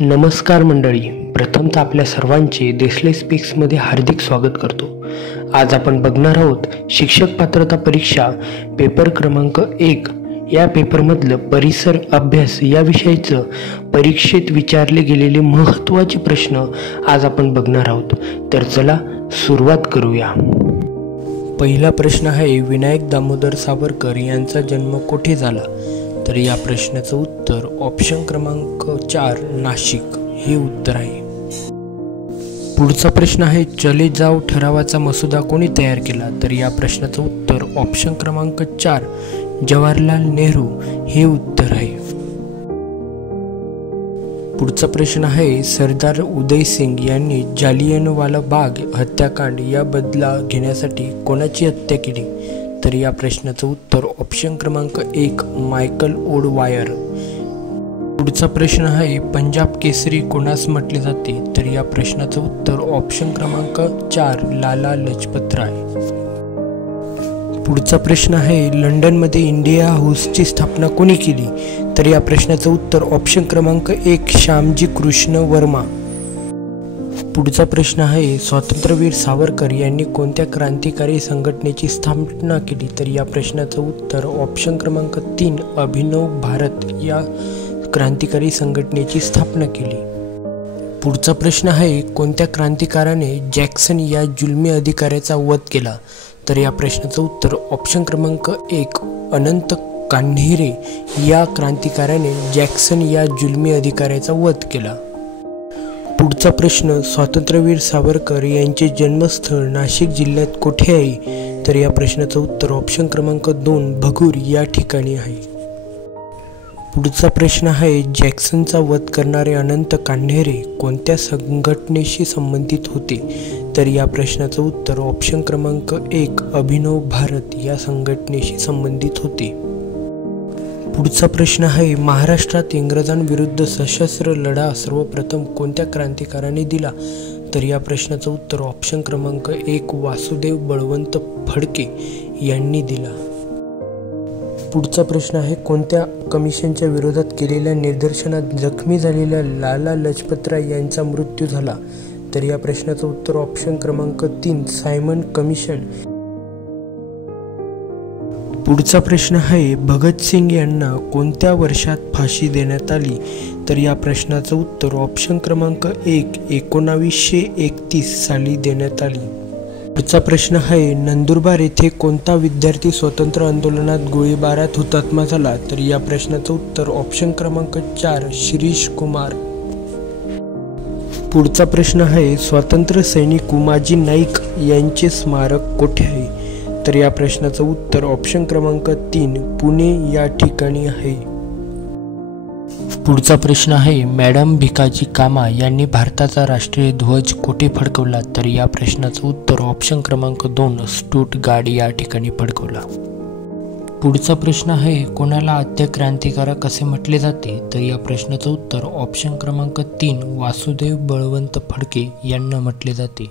नमस्कार मंडळी, प्रथमतः आपल्या सर्वांचे देसले स्पीक्समध्ये हार्दिक स्वागत करतो. आज आपण बघणार आहोत शिक्षक पात्रता परीक्षा पेपर क्रमांक 1 या पेपरमधलं परिसर अभ्यास या विषयाचं परीक्षेत विचारले गेलेले महत्त्वाचे प्रश्न आज आपण बघणार आहोत. तर चला सुरुवात करूया. पहिला प्रश्न आहे, विनायक दामोदर सावरकर यांचा जन्म कुठे झाला? तर या प्रश्नाचं उत्तर ऑप्शन क्रमांक 4 नाशिक हे उत्तर आहे. पुढचा प्रश्न आहे, चले जाव ठरावाचा मसुदा कोणी तयार केला? तर या प्रश्नाचं उत्तर ऑप्शन क्रमांक 4 जवाहरलाल नेहरू हे उत्तर आहे. पुढचा प्रश्न आहे, सरदार उदय सिंग यांनी जालियनवाला बाग हत्याकांड या बदला घेण्यासाठी कोणाची हत्या केली? तर या प्रश्नाचं उत्तर ऑप्शन क्रमांक 1 मायकल ओडवायर. पुढचा प्रश्न आहे, पंजाब केसरी कोणास म्हटले जाते? तर या प्रश्नाचं उत्तर ऑप्शन क्रमांक 4 लाला लजपत राय. पुढचा प्रश्न आहे, लंडनमध्ये इंडिया हाऊसची स्थापना कोणी केली? तर या प्रश्नाचं उत्तर ऑप्शन क्रमांक 1 श्यामजी कृष्ण वर्मा. पुढचा प्रश्न आहे, स्वातंत्र्यवीर सावरकर यांनी कोणत्या क्रांतिकारी संघटनेची स्थापना केली? तर या प्रश्नाचं उत्तर ऑप्शन क्रमांक 3 अभिनव भारत या क्रांतिकारी संघटनेची स्थापना केली. पुढचा प्रश्न आहे, कोणत्या क्रांतिकारकाने जॅक्सन या जुलमी अधिकाऱ्याचा वध केला? तर या प्रश्नाचं उत्तर ऑप्शन क्रमांक 1 अनंत कान्हेरे या क्रांतिकारकाने जॅक्सन या जुलमी अधिकाऱ्याचा वध केला. पुढचा प्रश्न, स्वातंत्र्यवीर सावरकर यांचे जन्मस्थळ नाशिक जिल्ह्यात कोठे आहे? तर या प्रश्नाचं उत्तर ऑप्शन क्रमांक 2 भगूर या ठिकाणी आहे. पुढचा प्रश्न आहे, जॅक्सनचा वध करणारे अनंत कान्हेरे कोणत्या संघटनेशी संबंधित होते? तर या प्रश्नाचं उत्तर ऑप्शन क्रमांक 1 अभिनव भारत या संघटनेशी संबंधित होते. पुढचा प्रश्न आहे, महाराष्ट्रात इंग्रजांविरुद्ध सशस्त्र लढा सर्वप्रथम कोणत्या क्रांतिकारकाने दिला? तर या प्रश्नाचं उत्तर ऑप्शन क्रमांक 1 वासुदेव बळवंत फडके यांनी दिला. पुढचा प्रश्न आहे, कोणत्या कमिशनच्या विरोधात केलेल्या निदर्शनात जखमी झालेल्या लाला लजपतराय यांचा मृत्यू झाला? तर या प्रश्नाचं उत्तर ऑप्शन क्रमांक 3 सायमन कमिशन. पुढचा प्रश्न आहे, भगतसिंग यांना कोणत्या वर्षात फाशी देण्यात आली? तर या प्रश्नाचं उत्तर ऑप्शन क्रमांक 1 1931 साली देण्यात आली. पुढचा प्रश्न आहे, नंदुरबार येथे कोणता विद्यार्थी स्वातंत्र्य आंदोलनात गोळीबारात हुतात्मा झाला? तर या प्रश्नाचं उत्तर ऑप्शन क्रमांक 4 शिरीष कुमार. पुढचा प्रश्न आहे, स्वातंत्र्य सैनिक उमाजी नाईक यांचे स्मारक कोठे आहे? तर या प्रश्नाचं उत्तर ऑप्शन क्रमांक 3 पुणे या ठिकाणी आहे. पुढचा प्रश्न आहे, मॅडम भिकाजी कामा यांनी भारताचा राष्ट्रीय ध्वज कोठे फडकवला? तर या प्रश्नाचं उत्तर ऑप्शन क्रमांक 2 स्टुटगार्ट या ठिकाणी फडकवला. पुढचा प्रश्न आहे, कोणाला आद्य क्रांतिकारक असे म्हटले जाते? तर या प्रश्नाचं उत्तर ऑप्शन क्रमांक 3 वासुदेव बळवंत फडके यांना म्हटले जाते.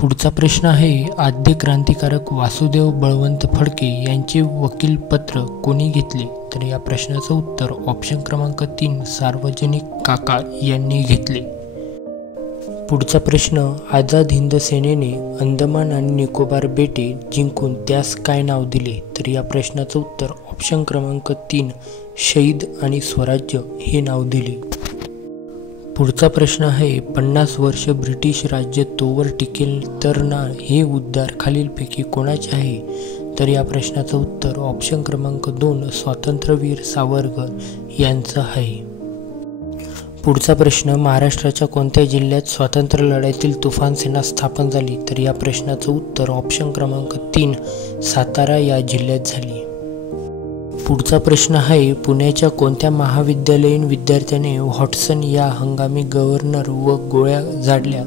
पुढचा प्रश्न आहे, आद्य क्रांतिकारक वासुदेव बळवंत फडके यांचे वकीलपत्र कोणी घेतले? तर या प्रश्नाचं उत्तर ऑप्शन क्रमांक 3 सार्वजनिक काका यांनी घेतले. पुढचा प्रश्न, आझाद हिंद सेनेने अंदमान आणि निकोबार बेटे जिंकून त्यास काय नाव दिले? तर या प्रश्नाचं उत्तर ऑप्शन क्रमांक 3 शहीद आणि स्वराज्य हे नाव दिले. पुढचा प्रश्न आहे, 50 वर्ष ब्रिटिश राज्य तोवर टिकेल तर ना हे उद्गार खालीलपैकी कोणाचे आहे? तर या प्रश्नाचं उत्तर ऑप्शन क्रमांक 2 स्वातंत्र्यवीर सावरकर यांचं आहे. पुढचा प्रश्न, महाराष्ट्राच्या कोणत्या जिल्ह्यात स्वातंत्र्य लढ्यातील तुफान सेना स्थापन झाली? तर या प्रश्नाचं उत्तर ऑप्शन क्रमांक 3 सातारा या जिल्ह्यात झाली. पुढचा प्रश्न आहे, पुण्याच्या कोणत्या महाविद्यालयीन विद्यार्थ्याने व्हॉटसन या हंगामी गव्हर्नर व गोळ्या झाडल्या?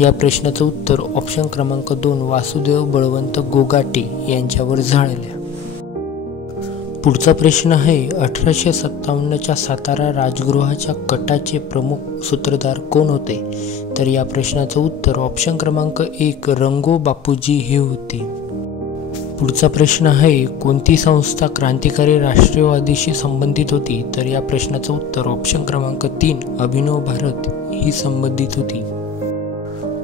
या प्रश्नाचं उत्तर ऑप्शन क्रमांक 2 वासुदेव बळवंत गोगाटे यांच्यावर झाडल्या. पुढचा प्रश्न आहे, 1857च्या सातारा राजगृहाच्या कटाचे प्रमुख सूत्रधार कोण होते? तर या प्रश्नाचं उत्तर ऑप्शन क्रमांक 1 रंगो बापूजी हे होते. पुढचा प्रश्न आहे, कोणती संस्था क्रांतिकारी राष्ट्रवादीशी संबंधित होती? तर या प्रश्नाचं उत्तर ऑप्शन क्रमांक 3 अभिनव भारत ही संबंधित होती.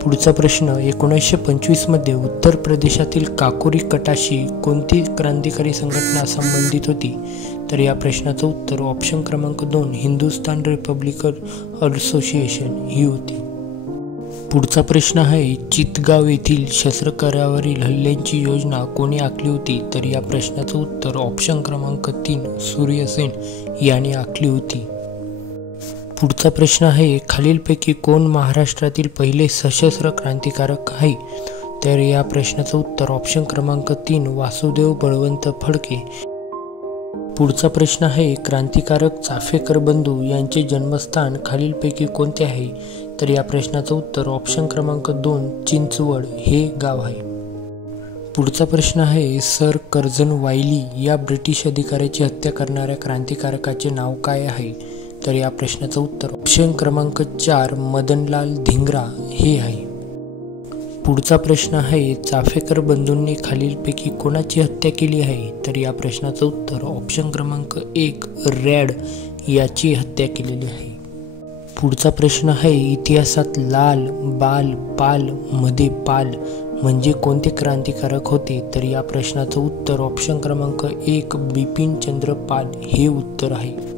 पुढचा प्रश्न, 1925 मध्ये उत्तर प्रदेशातील काकोरी कटाशी कोणती क्रांतिकारी संघटना संबंधित होती? तर या प्रश्नाचं उत्तर ऑप्शन क्रमांक 2 हिंदुस्थान रिपब्लिकन असोसिएशन ही होती. पुढचा प्रश्न आहे, चितगाव येथील शस्त्रक्रियावरील हल्ल्यांची योजना कोणी आखली होती? तर या प्रश्नाचं उत्तर ऑप्शन क्रमांक 3 सूर्यसेन यांनी आखली होती. पुढचा प्रश्न आहे, खालीलपैकी कोण महाराष्ट्रातील पहिले सशस्त्र क्रांतिकारक आहे? तर या प्रश्नाचं उत्तर ऑप्शन क्रमांक 3 वासुदेव बळवंत फडके. पुढचा प्रश्न आहे, क्रांतिकारक चाफेकर बंधू यांचे जन्मस्थान खालीलपैकी कोणते आहे? तर या प्रश्नाचं उत्तर ऑप्शन क्रमांक 2 चिंचवड हे गाव आहे. पुढचा प्रश्न आहे, सर कर्झन वायली या ब्रिटिश अधिकाऱ्याची हत्या करणाऱ्या क्रांतिकारकाचे नाव काय आहे? तर या प्रश्नाचं उत्तर ऑप्शन क्रमांक 4 मदनलाल धिंग्रा हे आहे. पुढचा प्रश्न आहे, चाफेकर बंधूंनी खालीलपैकी कोणाची हत्या केली आहे? तर या प्रश्नाचं उत्तर ऑप्शन क्रमांक 1 रॅड याची हत्या केलेली आहे. पुढचा प्रश्न आहे, इतिहासात लाल बाल पाल मध्ये पाल म्हणजे कोणते क्रांतिकारक होते? तर या प्रश्नाचं उत्तर ऑप्शन क्रमांक 1 बिपिन चंद्र पाल हे उत्तर आहे.